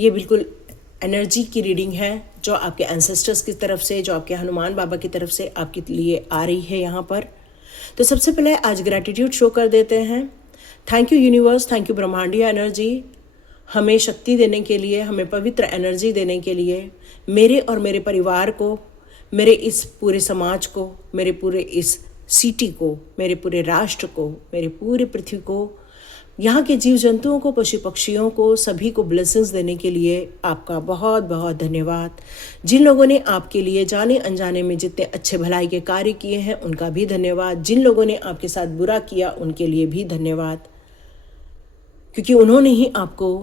ये बिल्कुल एनर्जी की रीडिंग है जो आपके एंसेस्टर्स की तरफ से, जो आपके हनुमान बाबा की तरफ से आपके लिए आ रही है यहाँ पर। तो सबसे पहले आज ग्रैटिट्यूड शो कर देते हैं। Thank you universe, thank you ब्रह्मांडीय एनर्जी, हमें शक्ति देने के लिए, हमें पवित्र एनर्जी देने के लिए, मेरे और मेरे परिवार को, मेरे इस पूरे समाज को, मेरे पूरे इस सिटी को, मेरे पूरे राष्ट्र को, मेरे पूरे पृथ्वी को, यहाँ के जीव जंतुओं को, पशु पक्षियों को, सभी को ब्लेसिंग्स देने के लिए आपका बहुत बहुत धन्यवाद। जिन लोगों ने आपके लिए जाने अनजाने में जितने अच्छे भलाई के कार्य किए हैं उनका भी धन्यवाद। जिन लोगों ने आपके साथ बुरा किया उनके लिए भी धन्यवाद, क्योंकि उन्होंने ही आपको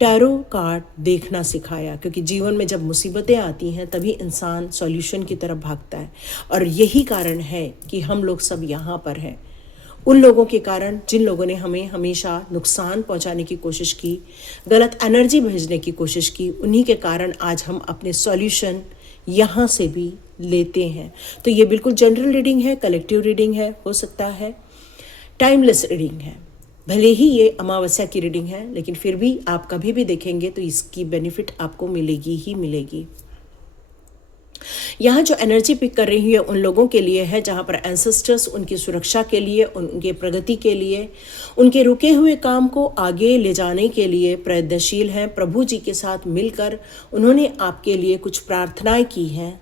टैरो कार्ड देखना सिखाया। क्योंकि जीवन में जब मुसीबतें आती हैं तभी इंसान सॉल्यूशन की तरफ भागता है, और यही कारण है कि हम लोग सब यहाँ पर हैं। उन लोगों के कारण जिन लोगों ने हमें हमेशा नुकसान पहुंचाने की कोशिश की, गलत एनर्जी भेजने की कोशिश की, उन्हीं के कारण आज हम अपने सॉल्यूशन यहाँ से भी लेते हैं। तो ये बिल्कुल जनरल रीडिंग है, कलेक्टिव रीडिंग है, हो सकता है टाइमलेस रीडिंग है। भले ही ये अमावस्या की रीडिंग है, लेकिन फिर भी आप कभी भी देखेंगे तो इसकी बेनिफिट आपको मिलेगी ही मिलेगी। यहाँ जो एनर्जी पिक कर रही है उन लोगों के लिए है जहाँ पर एंसेस्टर्स उनकी सुरक्षा के लिए, उनके प्रगति के लिए, उनके रुके हुए काम को आगे ले जाने के लिए प्रयत्नशील हैं। प्रभु जी के साथ मिलकर उन्होंने आपके लिए कुछ प्रार्थनाएं की हैं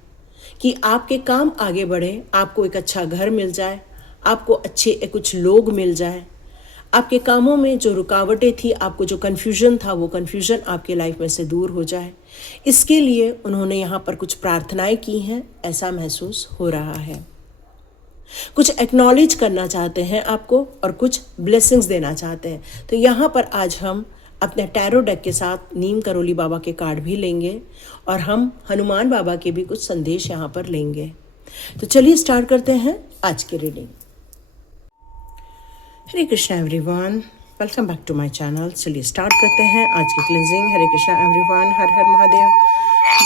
कि आपके काम आगे बढ़े, आपको एक अच्छा घर मिल जाए, आपको अच्छे कुछ लोग मिल जाए, आपके कामों में जो रुकावटें थी, आपको जो कन्फ्यूजन था, वो कन्फ्यूजन आपके लाइफ में से दूर हो जाए। इसके लिए उन्होंने यहाँ पर कुछ प्रार्थनाएं की हैं, ऐसा महसूस हो रहा है। कुछ एक्नॉलेज करना चाहते हैं आपको और कुछ ब्लेसिंग्स देना चाहते हैं। तो यहाँ पर आज हम अपने टैरो डेक के साथ नीम करोली बाबा के कार्ड भी लेंगे और हम हनुमान बाबा के भी कुछ संदेश यहाँ पर लेंगे। तो चलिए स्टार्ट करते हैं आज की reading. Hare Krishna everyone, welcome back to my channel. चलिए स्टार्ट करते हैं आज की क्लिंजिंग। हरे कृष्णा एवरीवन, हर हर महादेव,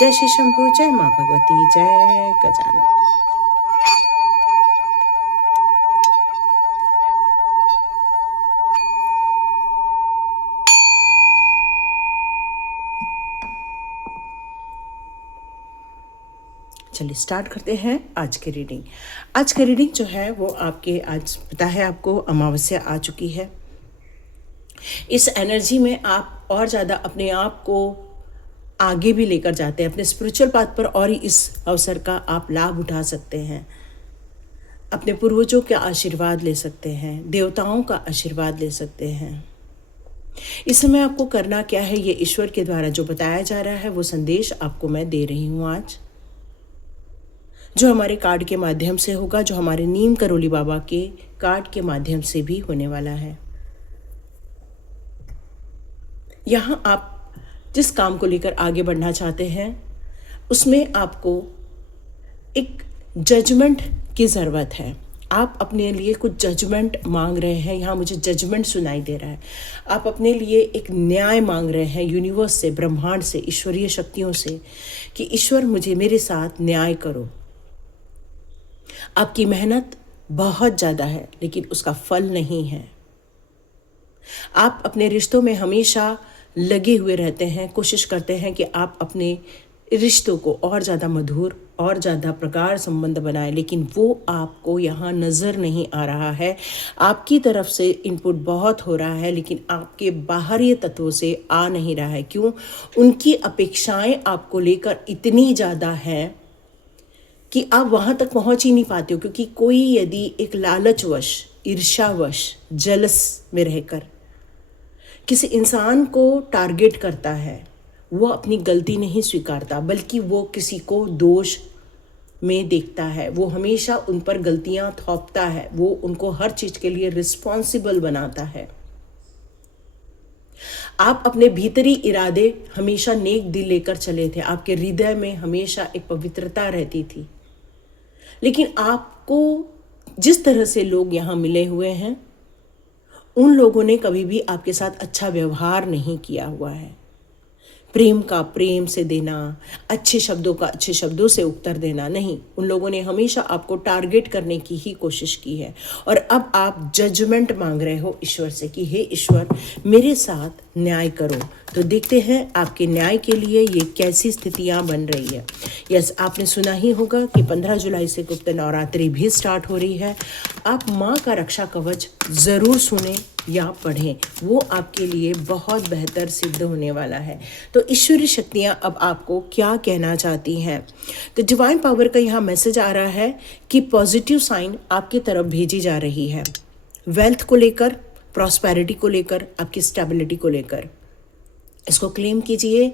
जय श्री शंभू, जय माँ भगवती, जय गजानन। चलिए स्टार्ट करते हैं आज की रीडिंग। आज की रीडिंग जो है वो आपके, आज पता है आपको अमावस्या आ चुकी है। इस एनर्जी में आप और ज़्यादा अपने आप को आगे भी लेकर जाते हैं अपने स्पिरिचुअल पाथ पर, और इस अवसर का आप लाभ उठा सकते हैं। अपने पूर्वजों का आशीर्वाद ले सकते हैं, देवताओं का आशीर्वाद ले सकते हैं। इस समय आपको करना क्या है, ये ईश्वर के द्वारा जो बताया जा रहा है वो संदेश आपको मैं दे रही हूँ आज, जो हमारे कार्ड के माध्यम से होगा, जो हमारे नीम करोली बाबा के कार्ड के माध्यम से भी होने वाला है। यहाँ आप जिस काम को लेकर आगे बढ़ना चाहते हैं उसमें आपको एक जजमेंट की ज़रूरत है। आप अपने लिए कुछ जजमेंट मांग रहे हैं, यहाँ मुझे जजमेंट सुनाई दे रहा है। आप अपने लिए एक न्याय मांग रहे हैं यूनिवर्स से, ब्रह्मांड से, ईश्वरीय शक्तियों से कि ईश्वर मुझे, मेरे साथ न्याय करो। आपकी मेहनत बहुत ज़्यादा है लेकिन उसका फल नहीं है। आप अपने रिश्तों में हमेशा लगे हुए रहते हैं, कोशिश करते हैं कि आप अपने रिश्तों को और ज़्यादा मधुर और ज़्यादा प्रगाढ़ संबंध बनाएं, लेकिन वो आपको यहाँ नज़र नहीं आ रहा है। आपकी तरफ से इनपुट बहुत हो रहा है लेकिन आपके बाहरी तत्वों से आ नहीं रहा है। क्यों? उनकी अपेक्षाएं आपको लेकर इतनी ज़्यादा हैं कि आप वहाँ तक पहुँच ही नहीं पाते हो। क्योंकि कोई यदि एक लालचवश, ईर्ष्यावश, जलस में रहकर किसी इंसान को टारगेट करता है, वो अपनी गलती नहीं स्वीकारता बल्कि वो किसी को दोष में देखता है। वो हमेशा उन पर गलतियां थोपता है, वो उनको हर चीज़ के लिए रिस्पॉन्सिबल बनाता है। आप अपने भीतरी इरादे हमेशा नेक दिल लेकर चले थे, आपके हृदय में हमेशा एक पवित्रता रहती थी, लेकिन आपको जिस तरह से लोग यहाँ मिले हुए हैं उन लोगों ने कभी भी आपके साथ अच्छा व्यवहार नहीं किया हुआ है। प्रेम का प्रेम से देना, अच्छे शब्दों का अच्छे शब्दों से उत्तर देना, नहीं। उन लोगों ने हमेशा आपको टारगेट करने की ही कोशिश की है। और अब आप जजमेंट मांग रहे हो ईश्वर से कि हे ईश्वर, मेरे साथ न्याय करो। तो देखते हैं आपके न्याय के लिए ये कैसी स्थितियां बन रही है। यस, आपने सुना ही होगा कि 15 जुलाई से गुप्त नवरात्रि भी स्टार्ट हो रही है। आप माँ का रक्षा कवच ज़रूर सुने या पढ़ें, वो आपके लिए बहुत बेहतर सिद्ध होने वाला है। तो ईश्वरीय शक्तियाँ अब आपको क्या कहना चाहती हैं? तो डिवाइन पावर का यहाँ मैसेज आ रहा है कि पॉजिटिव साइन आपकी तरफ भेजी जा रही है, वेल्थ को लेकर, प्रॉस्पेरिटी को लेकर, आपकी स्टेबिलिटी को लेकर। इसको क्लेम कीजिए।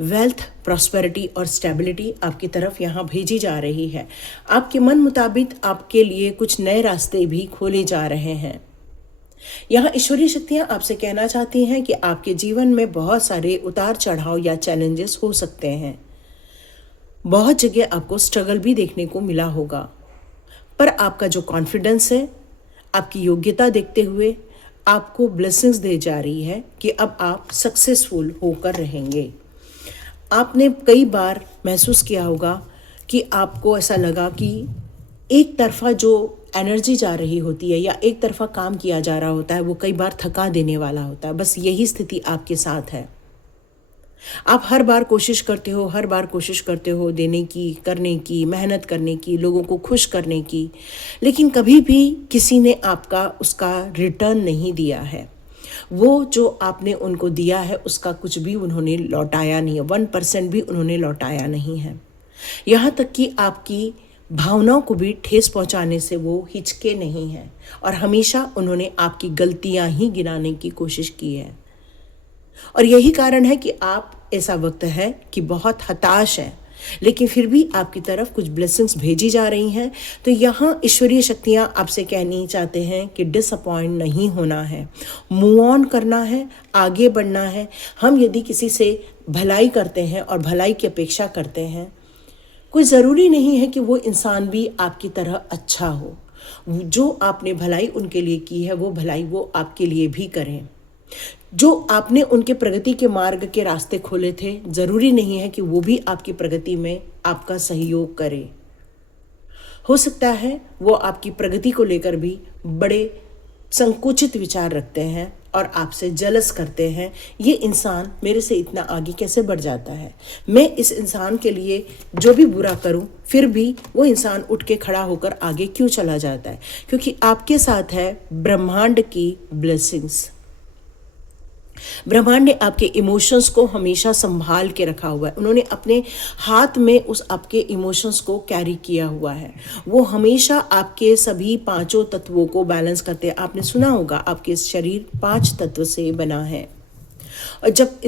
वेल्थ, प्रॉस्पेरिटी और स्टेबिलिटी आपकी तरफ यहाँ भेजी जा रही है। आपके मन मुताबिक आपके लिए कुछ नए रास्ते भी खोले जा रहे हैं। यहाँ ईश्वरीय शक्तियाँ आपसे कहना चाहती हैं कि आपके जीवन में बहुत सारे उतार चढ़ाव या चैलेंजेस हो सकते हैं। बहुत जगह आपको स्ट्रगल भी देखने को मिला होगा, पर आपका जो कॉन्फिडेंस है, आपकी योग्यता देखते हुए आपको ब्लेसिंग्स दे जा रही है कि अब आप सक्सेसफुल होकर रहेंगे। आपने कई बार महसूस किया होगा कि आपको ऐसा लगा कि एक तरफा जो एनर्जी जा रही होती है या एक तरफा काम किया जा रहा होता है, वो कई बार थका देने वाला होता है। बस यही स्थिति आपके साथ है। आप हर बार कोशिश करते हो देने की, करने की, मेहनत करने की, लोगों को खुश करने की, लेकिन कभी भी किसी ने आपका उसका रिटर्न नहीं दिया है। वो जो आपने उनको दिया है उसका कुछ भी उन्होंने लौटाया नहीं है, 1% भी उन्होंने लौटाया नहीं है। यहाँ तक कि आपकी भावनाओं को भी ठेस पहुँचाने से वो हिचके नहीं हैं और हमेशा उन्होंने आपकी गलतियाँ ही गिनाने की कोशिश की है। और यही कारण है कि आप ऐसा वक्त है कि बहुत हताश हैं, लेकिन फिर भी आपकी तरफ कुछ ब्लेसिंग्स भेजी जा रही हैं। तो यहाँ ईश्वरीय शक्तियाँ आपसे कहनी चाहते हैं कि डिसअपॉइंट नहीं होना है, मूव ऑन करना है, आगे बढ़ना है। हम यदि किसी से भलाई करते हैं और भलाई की अपेक्षा करते हैं, कोई ज़रूरी नहीं है कि वो इंसान भी आपकी तरह अच्छा हो। जो आपने भलाई उनके लिए की है, वो भलाई वो आपके लिए भी करें। जो आपने उनके प्रगति के मार्ग के रास्ते खोले थे, ज़रूरी नहीं है कि वो भी आपकी प्रगति में आपका सहयोग करे। हो सकता है वो आपकी प्रगति को लेकर भी बड़े संकुचित विचार रखते हैं और आपसे जलस करते हैं। ये इंसान मेरे से इतना आगे कैसे बढ़ जाता है, मैं इस इंसान के लिए जो भी बुरा करूं फिर भी वो इंसान उठ के खड़ा होकर आगे क्यों चला जाता है? क्योंकि आपके साथ है ब्रह्मांड की ब्लेसिंग्स। ब्रह्मांड ने आपके इमोशंस को हमेशा संभाल के रखा हुआ है। उन्होंने अपने हाथ में उस आपके इमोशंस को कैरी किया हुआ है। वो हमेशा आपके सभी पांचों तत्वों को बैलेंस करते हैं। आपने सुना होगा आपके शरीर 5 तत्व से बना है, और जब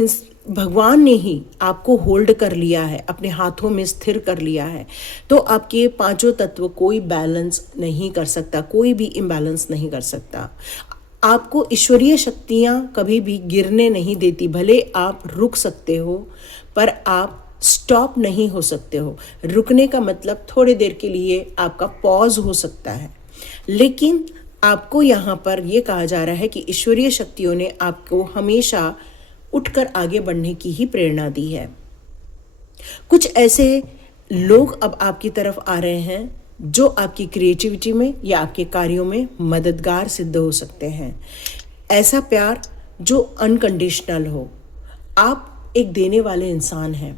भगवान ने ही आपको होल्ड कर लिया है, अपने हाथों में स्थिर कर लिया है, तो आपके पांचों तत्व कोई बैलेंस नहीं कर सकता, कोई भी इम्बैलेंस नहीं कर सकता। आपको ईश्वरीय शक्तियाँ कभी भी गिरने नहीं देती। भले आप रुक सकते हो, पर आप स्टॉप नहीं हो सकते हो। रुकने का मतलब थोड़ी देर के लिए आपका पॉज हो सकता है, लेकिन आपको यहाँ पर ये कहा जा रहा है कि ईश्वरीय शक्तियों ने आपको हमेशा उठकर आगे बढ़ने की ही प्रेरणा दी है। कुछ ऐसे लोग अब आपकी तरफ आ रहे हैं जो आपकी क्रिएटिविटी में या आपके कार्यों में मददगार सिद्ध हो सकते हैं। ऐसा प्यार जो अनकंडीशनल हो। आप एक देने वाले इंसान हैं,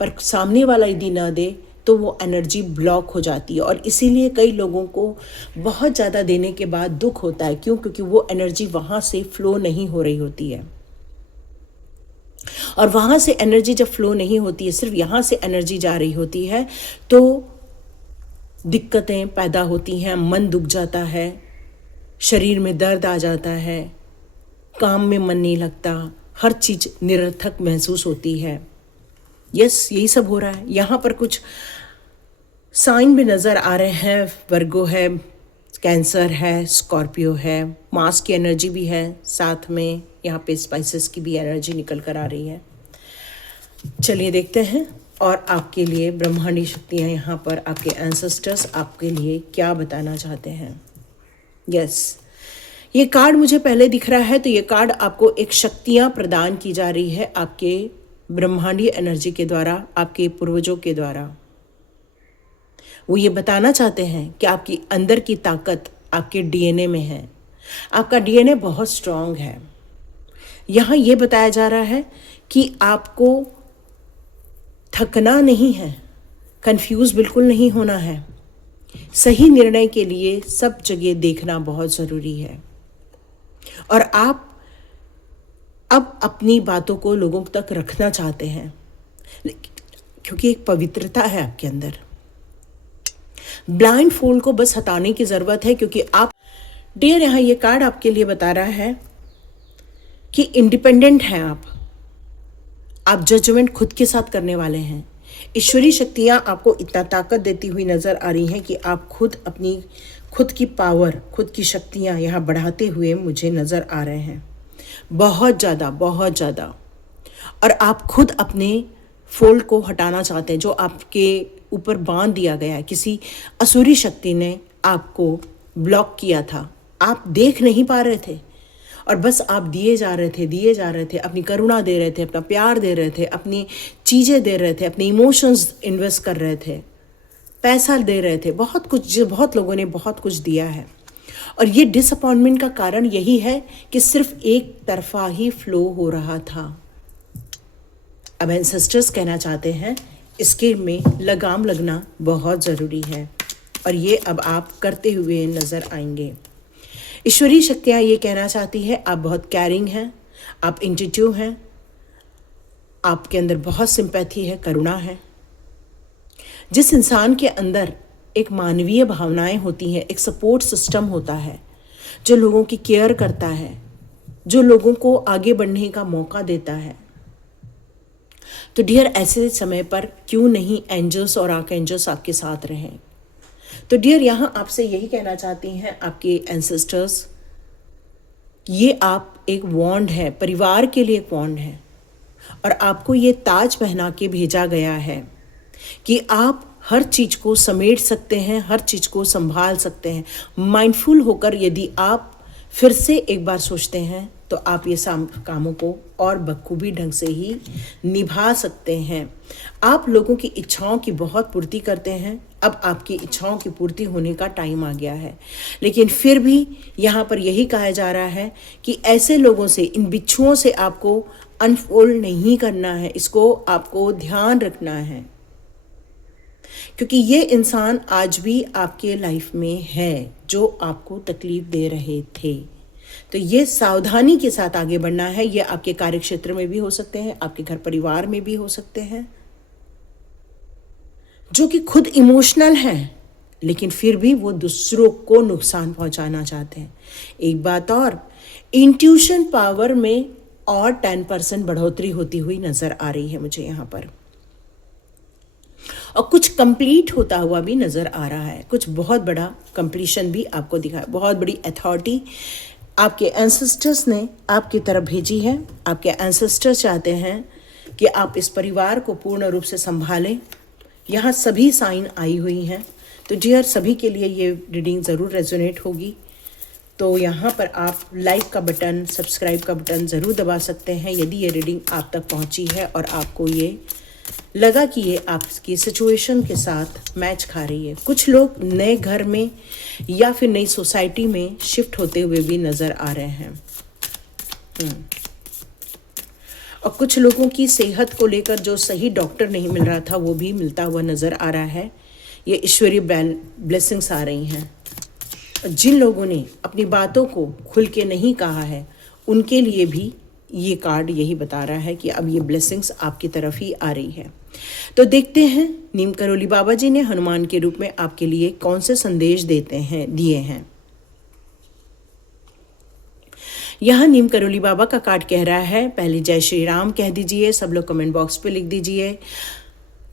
पर सामने वाला यदि ना दे तो वो एनर्जी ब्लॉक हो जाती है, और इसीलिए कई लोगों को बहुत ज़्यादा देने के बाद दुख होता है। क्यों? क्योंकि वो एनर्जी वहाँ से फ्लो नहीं हो रही होती है, और वहाँ से एनर्जी जब फ्लो नहीं होती है, सिर्फ यहाँ से एनर्जी जा रही होती है, तो दिक्कतें पैदा होती हैं, मन दुख जाता है, शरीर में दर्द आ जाता है, काम में मन नहीं लगता, हर चीज़ निरर्थक महसूस होती है। यस, यही सब हो रहा है। यहाँ पर कुछ साइन भी नज़र आ रहे हैं। वर्गो है, कैंसर है, स्कॉर्पियो है, मार्स की एनर्जी भी है, साथ में यहाँ पे स्पाइसेस की भी एनर्जी निकल कर आ रही है। चलिए देखते हैं और आपके लिए ब्रह्मांडी शक्तियाँ यहाँ पर, आपके एंसेस्टर्स आपके लिए क्या बताना चाहते हैं। यस, ये कार्ड मुझे पहले दिख रहा है, तो ये कार्ड आपको एक शक्तियाँ प्रदान की जा रही है आपके ब्रह्मांडीय एनर्जी के द्वारा, आपके पूर्वजों के द्वारा। वो ये बताना चाहते हैं कि आपकी अंदर की ताकत आपके डीएनए में है। आपका डीएनए बहुत स्ट्रांग है। यहाँ ये बताया जा रहा है कि आपको थकना नहीं है, कंफ्यूज बिल्कुल नहीं होना है। सही निर्णय के लिए सब जगह देखना बहुत ज़रूरी है। और आप अब अपनी बातों को लोगों तक रखना चाहते हैं, क्योंकि एक पवित्रता है आपके अंदर। ब्लाइंड फोल्ड को बस हटाने की ज़रूरत है, क्योंकि आप डियर, यहाँ ये कार्ड आपके लिए बता रहा है कि इंडिपेंडेंट हैं आप जजमेंट खुद के साथ करने वाले हैं। ईश्वरीय शक्तियाँ आपको इतना ताकत देती हुई नज़र आ रही हैं कि आप खुद की पावर, खुद की शक्तियाँ यहाँ बढ़ाते हुए मुझे नज़र आ रहे हैं, बहुत ज़्यादा। और आप खुद अपने फोल्ड को हटाना चाहते हैं, जो आपके ऊपर बांध दिया गया है। किसी असुरी शक्ति ने आपको ब्लॉक किया था, आप देख नहीं पा रहे थे, और बस आप दिए जा रहे थे, अपनी करुणा दे रहे थे, अपना प्यार दे रहे थे, अपनी चीज़ें दे रहे थे, अपने इमोशंस इन्वेस्ट कर रहे थे, पैसा दे रहे थे, बहुत लोगों ने बहुत कुछ दिया है। और ये डिसअपॉइंटमेंट का कारण यही है कि सिर्फ एक तरफा ही फ्लो हो रहा था। अब एंसेस्टर्स कहना चाहते हैं इसके में लगाम लगना बहुत ज़रूरी है, और ये अब आप करते हुए नज़र आएंगे। ईश्वरीय शक्तियाँ ये कहना चाहती है आप बहुत कैरिंग हैं, आप इंट्यूटिव हैं, आपके अंदर बहुत सिंपैथी है, करुणा है। जिस इंसान के अंदर एक मानवीय भावनाएं होती हैं, एक सपोर्ट सिस्टम होता है, जो लोगों की केयर करता है, जो लोगों को आगे बढ़ने का मौका देता है, तो डियर ऐसे समय पर क्यों नहीं एंजल्स और आर्कएंजल्स आपके साथ रहें। तो डियर यहाँ आपसे यही कहना चाहती हैं आपके एंसेस्टर्स, ये आप एक वॉन्ड है, परिवार के लिए एक वॉन्ड है, और आपको ये ताज पहना के भेजा गया है कि आप हर चीज़ को समेट सकते हैं, हर चीज़ को संभाल सकते हैं। माइंडफुल होकर यदि आप फिर से एक बार सोचते हैं तो आप ये कामों को और बखूबी ढंग से ही निभा सकते हैं। आप लोगों की इच्छाओं की बहुत पूर्ति करते हैं। अब आपकी इच्छाओं की पूर्ति होने का टाइम आ गया है, लेकिन फिर भी यहाँ पर यही कहा जा रहा है कि ऐसे लोगों से, इन बिच्छुओं से आपको अनफोल्ड नहीं करना है, इसको आपको ध्यान रखना है, क्योंकि ये इंसान आज भी आपके लाइफ में है जो आपको तकलीफ दे रहे थे। तो ये सावधानी के साथ आगे बढ़ना है। ये आपके कार्यक्षेत्र में भी हो सकते हैं, आपके घर परिवार में भी हो सकते हैं, जो कि खुद इमोशनल हैं, लेकिन फिर भी वो दूसरों को नुकसान पहुंचाना चाहते हैं। एक बात और, इंट्यूशन पावर में और 10% बढ़ोतरी होती हुई नजर आ रही है मुझे यहाँ पर, और कुछ कंप्लीट होता हुआ भी नज़र आ रहा है। कुछ बहुत बड़ा कंप्लीशन भी आपको दिखा है। बहुत बड़ी अथॉरिटी आपके एंसेस्टर्स ने आपकी तरफ भेजी है। आपके एंसेस्टर्स चाहते हैं कि आप इस परिवार को पूर्ण रूप से संभालें। यहाँ सभी साइन आई हुई हैं, तो डियर सभी के लिए ये रीडिंग ज़रूर रेजोनेट होगी। तो यहाँ पर आप लाइक का बटन, सब्सक्राइब का बटन ज़रूर दबा सकते हैं यदि ये रीडिंग आप तक पहुँची है और आपको ये लगा कि ये आपकी सिचुएशन के साथ मैच खा रही है। कुछ लोग नए घर में या फिर नई सोसाइटी में शिफ्ट होते हुए भी नज़र आ रहे हैं, और कुछ लोगों की सेहत को लेकर जो सही डॉक्टर नहीं मिल रहा था वो भी मिलता हुआ नज़र आ रहा है। ये ईश्वरीय ब्लेसिंग्स आ रही हैं। जिन लोगों ने अपनी बातों को खुल के नहीं कहा है उनके लिए भी ये कार्ड यही बता रहा है कि अब ये ब्लेसिंग्स आपकी तरफ ही आ रही है। तो देखते हैं नीम करोली बाबा जी ने हनुमान के रूप में आपके लिए कौन से संदेश दिए हैं। यहाँ नीम करोली बाबा का कार्ड कह रहा है, पहले जय श्री राम कह दीजिए, सब लोग कमेंट बॉक्स पे लिख दीजिए।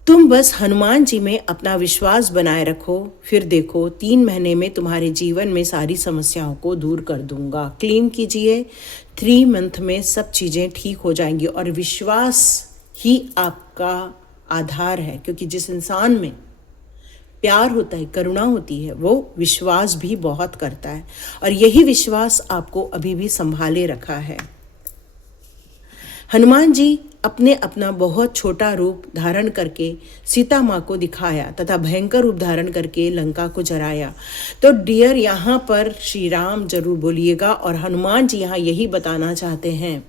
तुम बस हनुमान जी में अपना विश्वास बनाए रखो, फिर देखो 3 महीने में तुम्हारे जीवन में सारी समस्याओं को दूर कर दूंगा। क्लेम कीजिए, 3 मंथ में सब चीज़ें ठीक हो जाएंगी। और विश्वास ही आपका आधार है, क्योंकि जिस इंसान में प्यार होता है, करुणा होती है, वो विश्वास भी बहुत करता है, और यही विश्वास आपको अभी भी संभाले रखा है। हनुमान जी अपने अपना बहुत छोटा रूप धारण करके सीता माँ को दिखाया तथा भयंकर रूप धारण करके लंका को जराया। तो डियर, यहाँ पर श्री राम जरूर बोलिएगा। और हनुमान जी यहाँ यही बताना चाहते हैं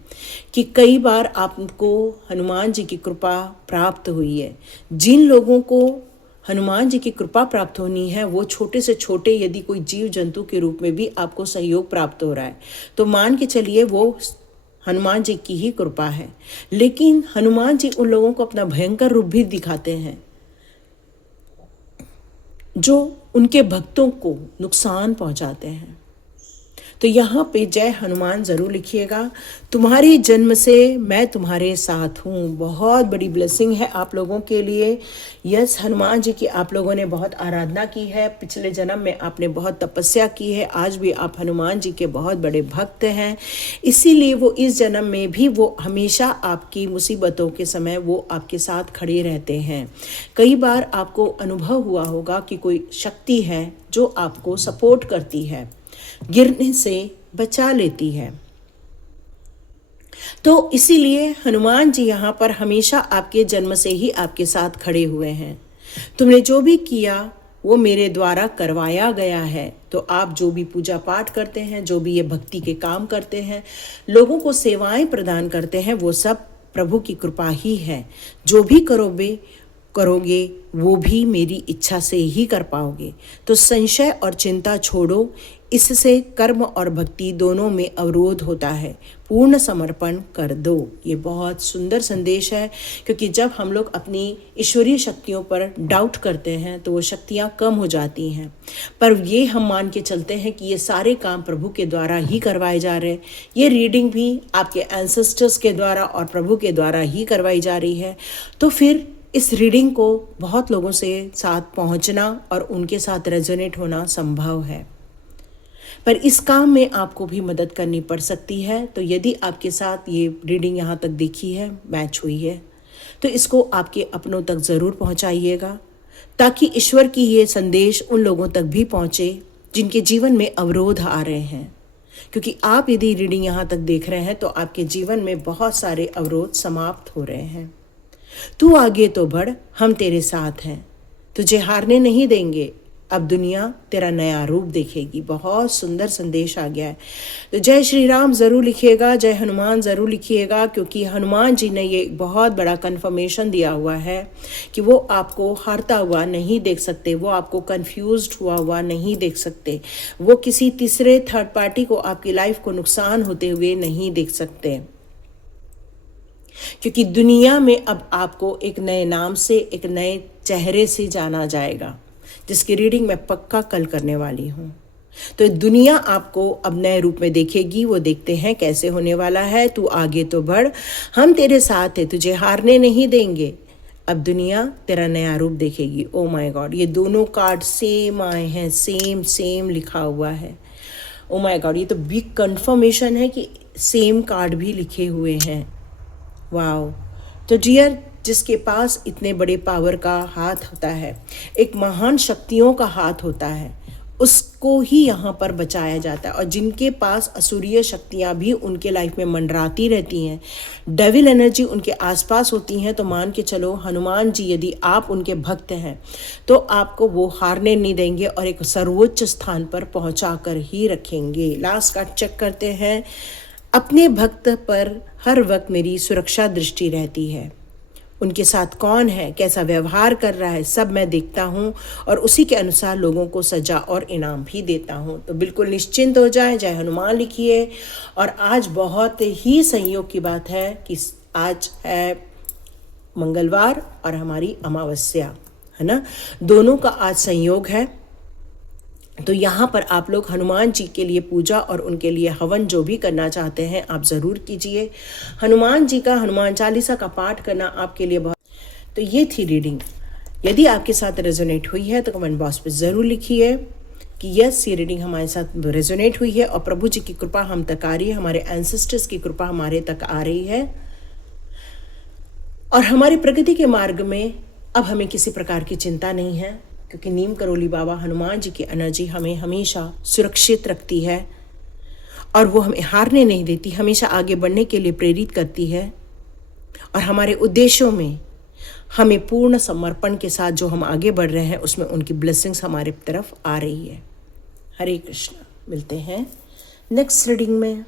कि कई बार आपको हनुमान जी की कृपा प्राप्त हुई है। जिन लोगों को हनुमान जी की कृपा प्राप्त होनी है वो छोटे से छोटे यदि कोई जीव जंतु के रूप में भी आपको सहयोग प्राप्त हो रहा है तो मान के चलिए वो हनुमान जी की ही कृपा है। लेकिन हनुमान जी उन लोगों को अपना भयंकर रूप भी दिखाते हैं जो उनके भक्तों को नुकसान पहुंचाते हैं। तो यहाँ पे जय हनुमान ज़रूर लिखिएगा। तुम्हारे जन्म से मैं तुम्हारे साथ हूँ, बहुत बड़ी ब्लेसिंग है आप लोगों के लिए। यस, हनुमान जी की आप लोगों ने बहुत आराधना की है, पिछले जन्म में आपने बहुत तपस्या की है, आज भी आप हनुमान जी के बहुत बड़े भक्त हैं। इसीलिए वो इस जन्म में भी वो हमेशा आपकी मुसीबतों के समय वो आपके साथ खड़े रहते हैं। कई बार आपको अनुभव हुआ होगा कि कोई शक्ति है जो आपको सपोर्ट करती है, गिरने से बचा लेती है। तो इसीलिए हनुमान जी यहाँ पर हमेशा आपके जन्म से ही आपके साथ खड़े हुए हैं। तुमने जो भी किया वो मेरे द्वारा करवाया गया है। तो आप जो भी पूजा पाठ करते हैं, जो भी ये भक्ति के काम करते हैं, लोगों को सेवाएं प्रदान करते हैं, वो सब प्रभु की कृपा ही है। जो भी करोगे वो भी मेरी इच्छा से ही कर पाओगे। तो संशय और चिंता छोड़ो, इससे कर्म और भक्ति दोनों में अवरोध होता है। पूर्ण समर्पण कर दो। ये बहुत सुंदर संदेश है, क्योंकि जब हम लोग अपनी ईश्वरीय शक्तियों पर डाउट करते हैं तो वो शक्तियाँ कम हो जाती हैं। पर ये हम मान के चलते हैं कि ये सारे काम प्रभु के द्वारा ही करवाए जा रहे हैं। ये रीडिंग भी आपके एंसेस्टर्स के द्वारा और प्रभु के द्वारा ही करवाई जा रही है। तो फिर इस रीडिंग को बहुत लोगों से साथ पहुंचना और उनके साथ रेजोनेट होना संभव है। पर इस काम में आपको भी मदद करनी पड़ सकती है। तो यदि आपके साथ ये रीडिंग यहाँ तक देखी है, मैच हुई है, तो इसको आपके अपनों तक ज़रूर पहुँचाइएगा, ताकि ईश्वर की ये संदेश उन लोगों तक भी पहुँचे जिनके जीवन में अवरोध आ रहे हैं। क्योंकि आप यदि रीडिंग यहाँ तक देख रहे हैं तो आपके जीवन में बहुत सारे अवरोध समाप्त हो रहे हैं। तू आगे तो बढ़, हम तेरे साथ हैं, तुझे हारने नहीं देंगे, अब दुनिया तेरा नया रूप देखेगी। बहुत सुंदर संदेश आ गया है। तो जय श्री राम ज़रूर लिखिएगा, जय हनुमान ज़रूर लिखिएगा, क्योंकि हनुमान जी ने ये बहुत बड़ा कन्फर्मेशन दिया हुआ है कि वो आपको हारता हुआ नहीं देख सकते, वो आपको कंफ्यूज्ड हुआ नहीं देख सकते, वो किसी तीसरे थर्ड पार्टी को आपकी लाइफ को नुकसान होते हुए नहीं देख सकते। क्योंकि दुनिया में अब आपको एक नए नाम से, एक नए चेहरे से जाना जाएगा, जिसकी रीडिंग मैं पक्का कल करने वाली हूँ। तो दुनिया आपको अब नए रूप में देखेगी। वो देखते हैं कैसे होने वाला है। तू आगे तो बढ़, हम तेरे साथ हैं, तुझे हारने नहीं देंगे, अब दुनिया तेरा नया रूप देखेगी। ओ माय गॉड, ये दोनों कार्ड सेम आए हैं, सेम लिखा हुआ है। ओ माय गॉड, ये तो बिग कंफर्मेशन है कि सेम कार्ड भी लिखे हुए हैं। वाओ। तो डियर, जिसके पास इतने बड़े पावर का हाथ होता है, एक महान शक्तियों का हाथ होता है, उसको ही यहाँ पर बचाया जाता है। और जिनके पास असुरीय शक्तियाँ भी उनके लाइफ में मंडराती रहती हैं, डेविल एनर्जी उनके आसपास होती हैं, तो मान के चलो हनुमान जी यदि आप उनके भक्त हैं तो आपको वो हारने नहीं देंगे और एक सर्वोच्च स्थान पर पहुँचा कर ही रखेंगे। लास्ट कार्ड चेक करते हैं। अपने भक्त पर हर वक्त मेरी सुरक्षा दृष्टि रहती है। उनके साथ कौन है, कैसा व्यवहार कर रहा है, सब मैं देखता हूँ और उसी के अनुसार लोगों को सजा और इनाम भी देता हूँ। तो बिल्कुल निश्चिंत हो जाएं, जय हनुमान लिखिए। और आज बहुत ही संयोग की बात है कि आज है मंगलवार और हमारी अमावस्या है ना, दोनों का आज संयोग है। तो यहाँ पर आप लोग हनुमान जी के लिए पूजा और उनके लिए हवन जो भी करना चाहते हैं आप ज़रूर कीजिए। हनुमान जी का हनुमान चालीसा का पाठ करना आपके लिए बहुत। तो ये थी रीडिंग। यदि आपके साथ रेजोनेट हुई है तो कमेंट बॉक्स पे ज़रूर लिखिए कि यस, ये रीडिंग हमारे साथ रेजोनेट हुई है और प्रभु जी की कृपा हम तक आ रही है, हमारे एंसेस्टर्स की कृपा हमारे तक आ रही है और हमारी प्रगति के मार्ग में अब हमें किसी प्रकार की चिंता नहीं है, क्योंकि नीम करोली बाबा हनुमान जी की एनर्जी हमें हमेशा सुरक्षित रखती है और वो हमें हारने नहीं देती, हमेशा आगे बढ़ने के लिए प्रेरित करती है। और हमारे उद्देश्यों में हमें पूर्ण समर्पण के साथ जो हम आगे बढ़ रहे हैं उसमें उनकी ब्लेसिंग्स हमारे तरफ आ रही है। हरे कृष्णा। मिलते हैं नेक्स्ट रीडिंग में।